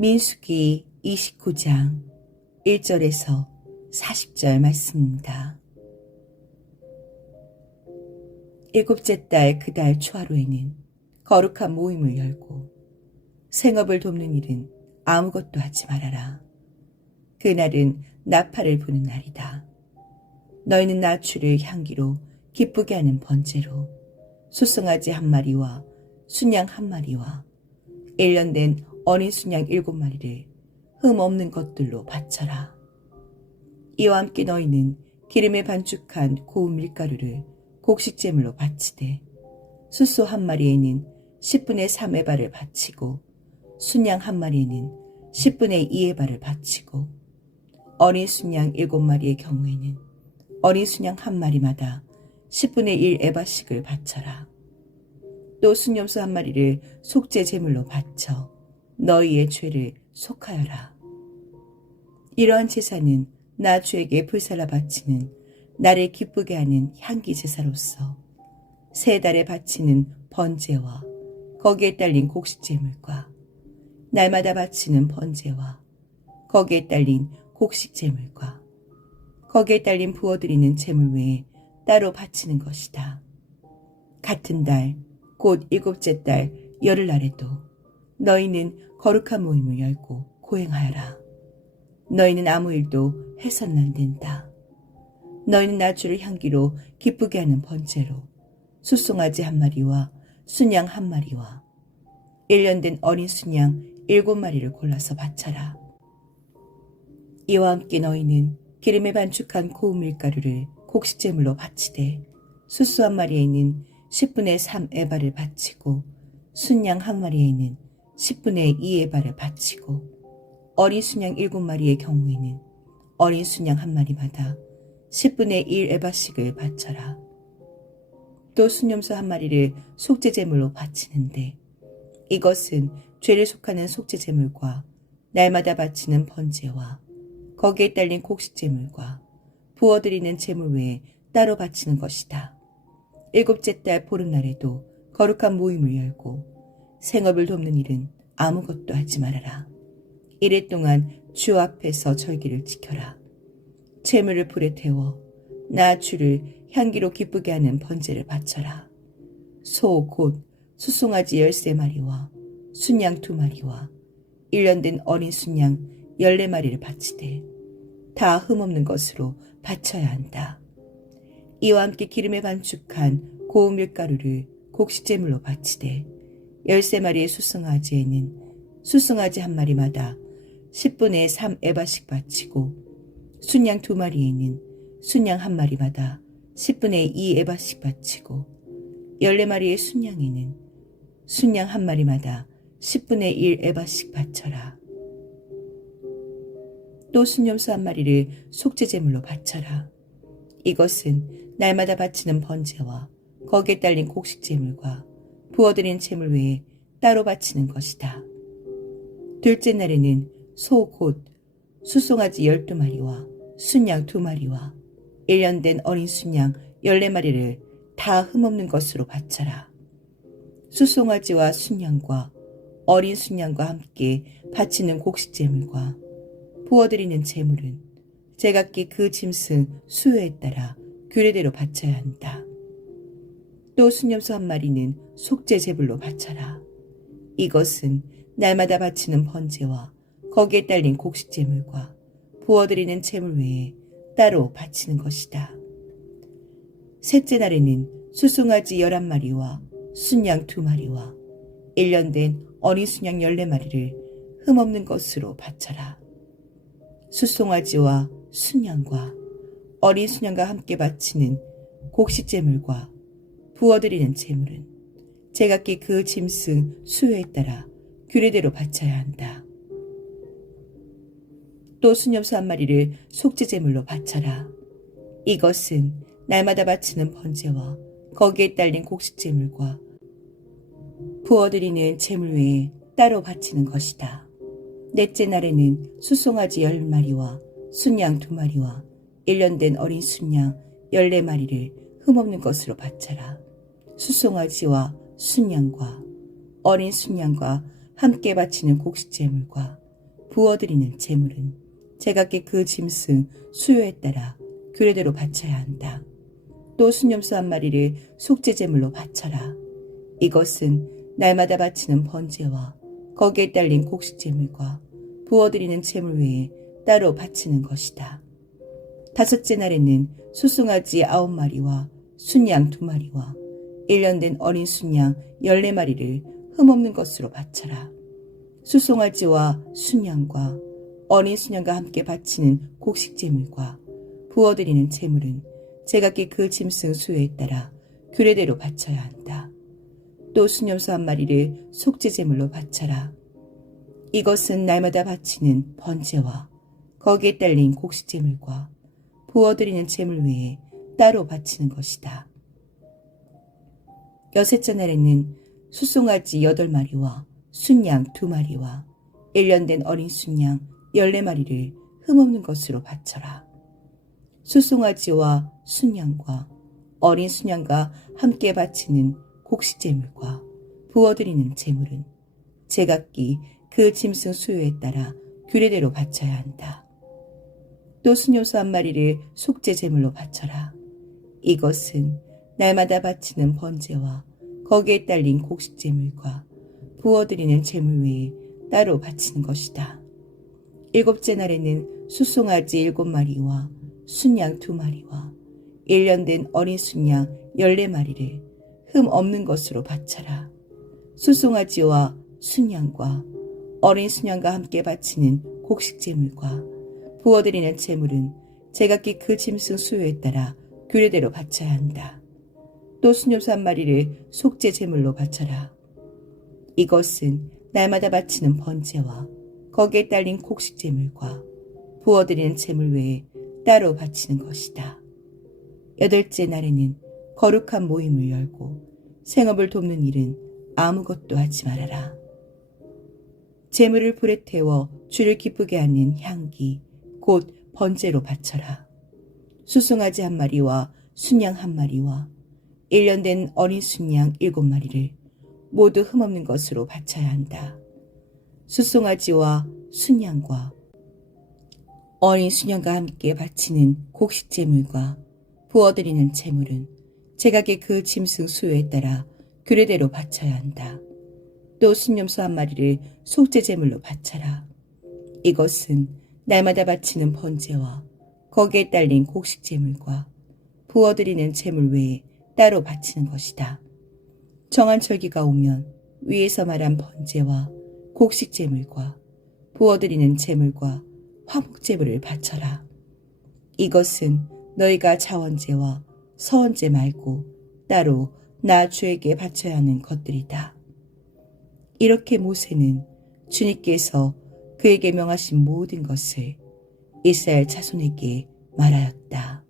민수기 29장 1절에서 40절 말씀입니다. 일곱째 달 그 달 초하루에는 거룩한 모임을 열고 생업을 돕는 일은 아무것도 하지 말아라. 그날은 나팔을 부는 날이다. 너희는 나추를 향기로 기쁘게 하는 번제로 소송아지 1마리와 순양 1마리와 1년 된 어린 순양 7마리를 흠 없는 것들로 바쳐라. 이와 함께 너희는 기름에 반죽한 고운 밀가루를 곡식제물로 바치되 숫소 1마리에는 10분의 3에바를 바치고 순양 1마리에는 10분의 2에바를 바치고 어린 순양 7마리의 경우에는 어린 순양 1마리마다 10분의 1 에바씩을 바쳐라. 또 순염소 1마리를 속죄 제물로 바쳐 너희의 죄를 속하여라. 이러한 제사는 나 주에게 불살라 바치는 나를 기쁘게 하는 향기 제사로서 3달에 바치는 번제와 거기에 딸린 곡식 제물과 날마다 바치는 번제와 거기에 딸린 곡식 제물과 거기에 딸린 부어드리는 제물 외에 따로 바치는 것이다. 같은 달 곧 7째 달 열흘날에도 너희는 거룩한 모임을 열고 고행하여라. 너희는 아무 일도 해서는 안 된다. 너희는 나 주를 향기로 기쁘게 하는 번제로 숫송아지 1마리와 순양 1마리와 1년 된 어린 순양 7마리를 골라서 바쳐라. 이와 함께 너희는 기름에 반죽한 고운 밀가루를 곡식제물로 바치되 숫소 1마리에는 10분의 3 에바를 바치고 순양 1마리에는 10분의 2 에바를 바치고 어린 순양 7마리의 경우에는 어린 순양 1마리마다 10분의 1 에바씩을 바쳐라. 또 순염소 1마리를 속죄제물로 바치는데 이것은 죄를 속하는 속죄제물과 날마다 바치는 번제와 거기에 딸린 곡식제물과 부어드리는 제물 외에 따로 바치는 것이다. 7째 달 보름날에도 거룩한 모임을 열고 생업을 돕는 일은 아무것도 하지 말아라. 이래 동안 주 앞에서 절기를 지켜라. 제물을 불에 태워 나 주를 향기로 기쁘게 하는 번제를 바쳐라. 소 곧 숫송아지 13마리와 순양 2마리와 1년 된 어린 순양 14마리를 바치되 다 흠없는 것으로 바쳐야 한다. 이와 함께 기름에 반죽한 고운 밀가루를 곡식제물로 바치되 13마리의 숫송아지에는 숫송아지 1마리마다 10분의 3 에바씩 바치고 순양 2마리에는 순양 1마리마다 10분의 2 에바씩 바치고 14마리의 순양에는 순양 1마리마다 10분의 1 에바씩 바쳐라. 또 순염소 1마리를 속죄제물로 바쳐라. 이것은 날마다 바치는 번제와 거기에 딸린 곡식제물과 부어드린 제물 외에 따로 바치는 것이다. 둘째 날에는 소 곧 숫송아지 12마리와 순양 2마리와 1년 된 어린 순양 14마리를 다 흠없는 것으로 바쳐라. 숫송아지와 순양과 어린 순양과 함께 바치는 곡식제물과 부어드리는 제물은 제각기 그 짐승 수요에 따라 규례대로 바쳐야 한다. 또 순염소 1마리는 속죄 제물로 바쳐라. 이것은 날마다 바치는 번제와 거기에 딸린 곡식 제물과 부어드리는 제물 외에 따로 바치는 것이다. 셋째 날에는 숫송아지 11마리와 순양 2마리와 1년 된 어린 순양 14마리를 흠없는 것으로 바쳐라. 숫송아지와 순양과 어린 순양과 함께 바치는 곡식제물과 부어드리는 제물은 제각기 그 짐승 수요에 따라 규례대로 바쳐야 한다. 또 순염소 1마리를 속죄제물로 바쳐라. 이것은 날마다 바치는 번제와 거기에 딸린 곡식제물과 부어드리는 제물 외에 따로 바치는 것이다. 넷째 날에는 숫송아지 10마리와 순양 2마리와 1년 된 어린 순양 14마리를 흠없는 것으로 바쳐라. 숫송아지와 순양과 어린 순양과 함께 바치는 곡식제물과 부어드리는 제물은 제각기 그 짐승 수요에 따라 규례대로 바쳐야 한다. 또 순염소 한 마리를 속죄 제물로 바쳐라. 이것은 날마다 바치는 번제와 거기에 딸린 곡식 제물과 부어드리는 제물 외에 따로 바치는 것이다. 다섯째 날에는 수송아지 9마리와 순양 2마리와 1년 된 어린 순양 14마리를 흠없는 것으로 바쳐라. 수송아지와 순양과 어린 순양과 함께 바치는 곡식 제물과 부어드리는 제물은 제각기 그 짐승 수요에 따라 규례대로 바쳐야 한다. 또 순염소 한 마리를 속죄 제물로 바쳐라. 이것은 날마다 바치는 번제와 거기에 딸린 곡식 제물과 부어드리는 제물 외에 따로 바치는 것이다. 여섯째 날에는 수송아지 8마리와 순양 2마리와 1년 된 어린 순양 14마리를 흠없는 것으로 바쳐라. 수송아지와 순양과 어린 순양과 함께 바치는 곡식 제물과 부어드리는 제물은 제각기 그 짐승 수요에 따라 규례대로 바쳐야 한다. 또 순염소 한 마리를 속죄 제물로 바쳐라. 이것은 날마다 바치는 번제와 거기에 딸린 곡식 제물과 부어드리는 제물 외에 따로 바치는 것이다. 일곱째 날에는 수송아지 7마리와 순양 2마리와 1년 된 어린 순양 14마리를 흠 없는 것으로 바쳐라. 수송아지와 순양과 어린 순양과 함께 바치는 곡식 제물과 부어드리는 제물은 제각기 그 짐승 수요에 따라 규례대로 바쳐야 한다. 또 순염소 한 마리를 속죄 제물로 바쳐라. 이것은 날마다 바치는 번제와 거기에 딸린 곡식 제물과 부어드리는 제물 외에 따로 바치는 것이다. 여덟째 날에는 거룩한 모임을 열고 생업을 돕는 일은 아무것도 하지 말아라. 제물을 불에 태워 주를 기쁘게 하는 향기 곧 번제로 바쳐라. 수송아지 1마리와 순양 1마리와 1년 된 어린 순양 7마리를 모두 흠없는 것으로 바쳐야 한다. 수송아지와 순양과 어린 순양과 함께 바치는 곡식 제물과 부어드리는 제물은 제각기 그 짐승 수요에 따라 규례대로 바쳐야 한다. 또 순염소 1마리를 속죄 제물로 바쳐라. 이것은 날마다 바치는 번제와 거기에 딸린 곡식 제물과 부어드리는 제물 외에 따로 바치는 것이다. 정한 절기가 오면 위에서 말한 번제와 곡식 제물과 부어드리는 제물과 화목 제물을 바쳐라. 이것은 너희가 자원제와 서원제 말고 따로 나 주에게 바쳐야 하는 것들이다. 이렇게 모세는 주님께서 그에게 명하신 모든 것을 이스라엘 자손에게 말하였다.